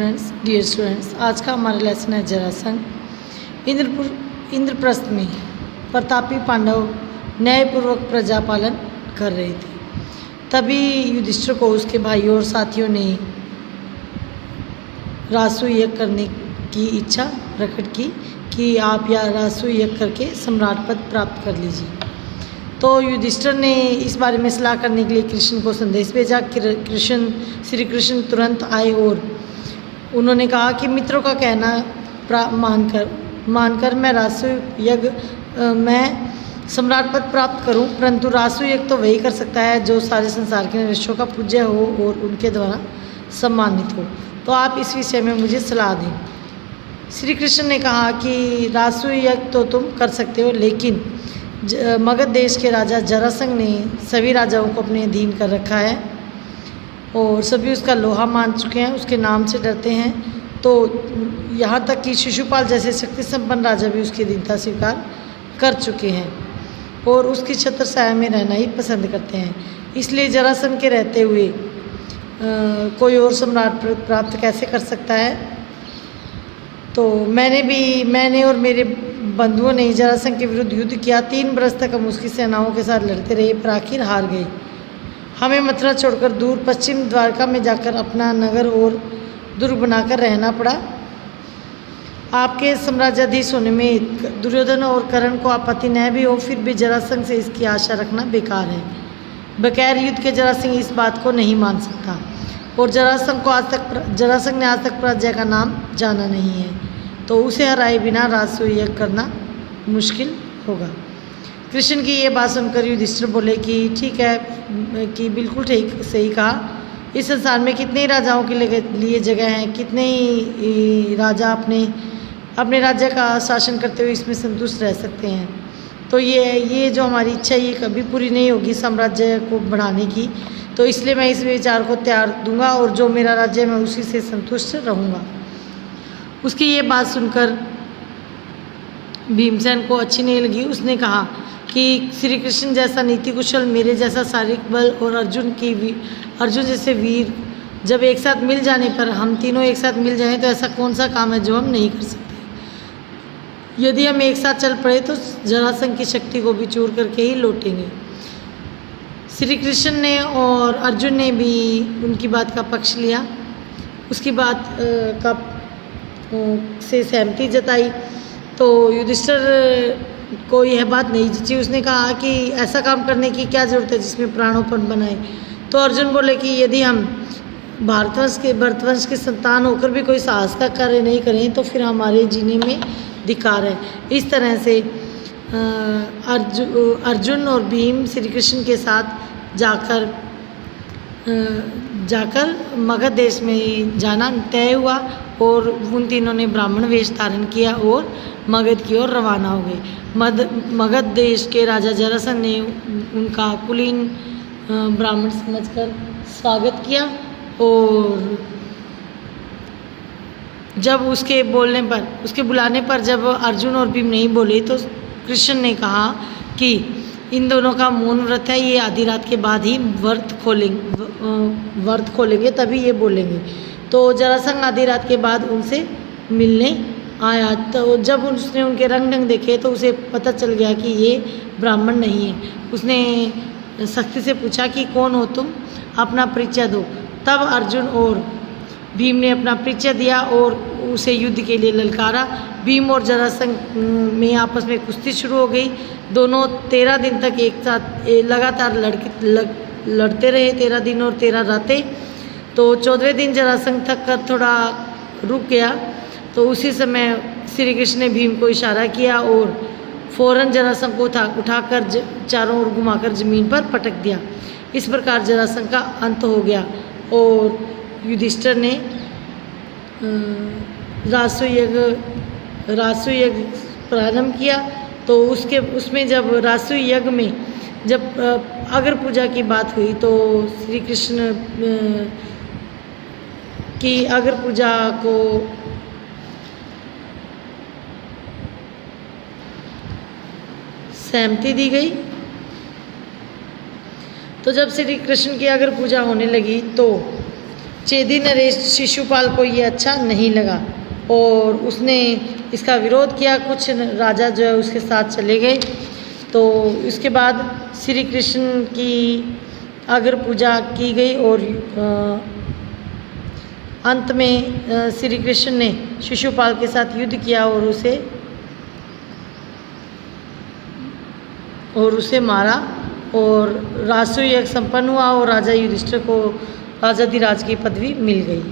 Dear students, आज का हमारा लेसन है जरासंध। इंद्रप्रस्थ में प्रतापी पांडव न्यायपूर्वक प्रजा पालन कर रहे थे। तभी युधिष्ठिर को उसके भाइयों और साथियों ने राजसूय करने की इच्छा प्रकट की कि आप या राजसूय करके सम्राट पद प्राप्त कर लीजिए। तो युधिष्ठिर ने इस बारे में सलाह करने के लिए कृष्ण को संदेश भेजा। श्री कृष्ण तुरंत आए और उन्होंने कहा कि मित्रों का कहना मानकर मैं राजसूय मैं सम्राट पद प्राप्त करूं, परंतु राजसूय तो वही कर सकता है जो सारे संसार के मनुष्यों का पूज्य हो और उनके द्वारा सम्मानित हो। तो आप इस विषय में मुझे सलाह दें। श्री कृष्ण ने कहा कि राजसूय तो तुम कर सकते हो, लेकिन मगध देश के राजा जरासंध ने सभी राजाओं को अपने अधीन कर रखा है और सभी उसका लोहा मान चुके हैं, उसके नाम से डरते हैं। तो यहाँ तक कि शिशुपाल जैसे शक्ति संपन्न राजा भी उसकी अधीनता स्वीकार कर चुके हैं और उसकी छत्र छाया में रहना ही पसंद करते हैं। इसलिए जरासंध के रहते हुए कोई और सम्राट प्राप्त कैसे कर सकता है। तो मैंने और मेरे बंधुओं ने जरासंध के विरुद्ध युद्ध किया। 3 बरस तक हम उसकी सेनाओं के साथ लड़ते रहे, पर आखिर हार गए। हमें मथुरा छोड़कर दूर पश्चिम द्वारका में जाकर अपना नगर और दुर्ग बनाकर रहना पड़ा। आपके साम्राज्याधीश होने में दुर्योधन और कर्ण को आपत्ति न भी हो, फिर भी जरासंध से इसकी आशा रखना बेकार है। बगैर युद्ध के जरासंध इस बात को नहीं मान सकता और जरासंध ने आज तक प्रजा का नाम जाना नहीं है, तो उसे हराए बिना राजसूय करना मुश्किल होगा। कृष्ण की ये बात सुनकर युधिष्ठिर बोले कि ठीक है, कि बिल्कुल ठीक सही कहा। इस संसार में कितने ही राजाओं के लिए जगह है, कितने ही राजा अपने राज्य का शासन करते हुए इसमें संतुष्ट रह सकते हैं। तो ये जो हमारी इच्छा है ये कभी पूरी नहीं होगी साम्राज्य को बढ़ाने की। तो इसलिए मैं इस विचार को त्याग दूंगा और जो मेरा राज्य है मैं उसी से संतुष्ट रहूँगा। उसकी ये बात सुनकर भीमसेन को अच्छी नहीं लगी। उसने कहा कि श्री कृष्ण जैसा नीति कुशल, मेरे जैसा शारीरिक बल और अर्जुन जैसे वीर जब एक साथ मिल जाने पर, हम तीनों एक साथ मिल जाएं, तो ऐसा कौन सा काम है जो हम नहीं कर सकते। यदि हम एक साथ चल पड़े तो जरासंध की शक्ति को भी चूर करके ही लौटेंगे। श्री कृष्ण ने और अर्जुन ने भी उनकी बात का पक्ष लिया, उसकी बात से सहमति जताई। तो युधिष्ठिर को यह बात नहीं जची। उसने कहा कि ऐसा काम करने की क्या ज़रूरत है जिसमें प्राणोपण बनाए। तो अर्जुन बोले कि यदि हम भरतवंश के संतान होकर भी कोई साहस का कार्य नहीं करें तो फिर हमारे जीने में धिक्कार है। इस तरह से अर्जुन और भीम श्री कृष्ण के साथ जाकर मगध देश में जाना तय हुआ और उन तीनों ने ब्राह्मण वेश धारण किया और मगध की ओर रवाना हो गए। मगध देश के राजा जरासंध ने उनका कुलीन ब्राह्मण समझकर स्वागत किया और जब उसके बुलाने पर जब अर्जुन और भीम नहीं बोले तो कृष्ण ने कहा कि इन दोनों का मौन व्रत है, ये आधी रात के बाद ही व्रत खोलेंगे तभी ये बोलेंगे। तो जरासंध आधी रात के बाद उनसे मिलने आया। तो जब उसने उनके रंग देखे तो उसे पता चल गया कि ये ब्राह्मण नहीं है। उसने सख्ती से पूछा कि कौन हो तुम, अपना परिचय दो। तब अर्जुन और भीम ने अपना परिचय दिया और उसे युद्ध के लिए ललकारा। भीम और जरासंध में आपस में कुश्ती शुरू हो गई। दोनों 13 दिन तक एक साथ लगातार लड़ते रहे, 13 दिन और 13 रातें। तो 14वें दिन जरासंध थक कर थोड़ा रुक गया। तो उसी समय श्री कृष्ण ने भीम को इशारा किया और फौरन जरासंध को उठाकर चारों ओर घुमाकर जमीन पर पटक दिया। इस प्रकार जरासंध का अंत हो गया और युधिष्ठिर ने राजसूय प्रारंभ किया। तो उसमें जब राजसूय यज्ञ में जब अग्र पूजा की बात हुई तो श्री कृष्ण की अग्र पूजा को सहमति दी गई। तो जब श्री कृष्ण की अग्र पूजा होने लगी तो चेदी नरेश शिशुपाल को ये अच्छा नहीं लगा और उसने इसका विरोध किया। कुछ राजा जो है उसके साथ चले गए। तो इसके बाद श्री कृष्ण की अग्र पूजा की गई और अंत में श्री कृष्ण ने शिशुपाल के साथ युद्ध किया और उसे मारा और राजसूय यज्ञ संपन्न हुआ और राजा युधिष्ठिर को राजाधिराज की पदवी मिल गई।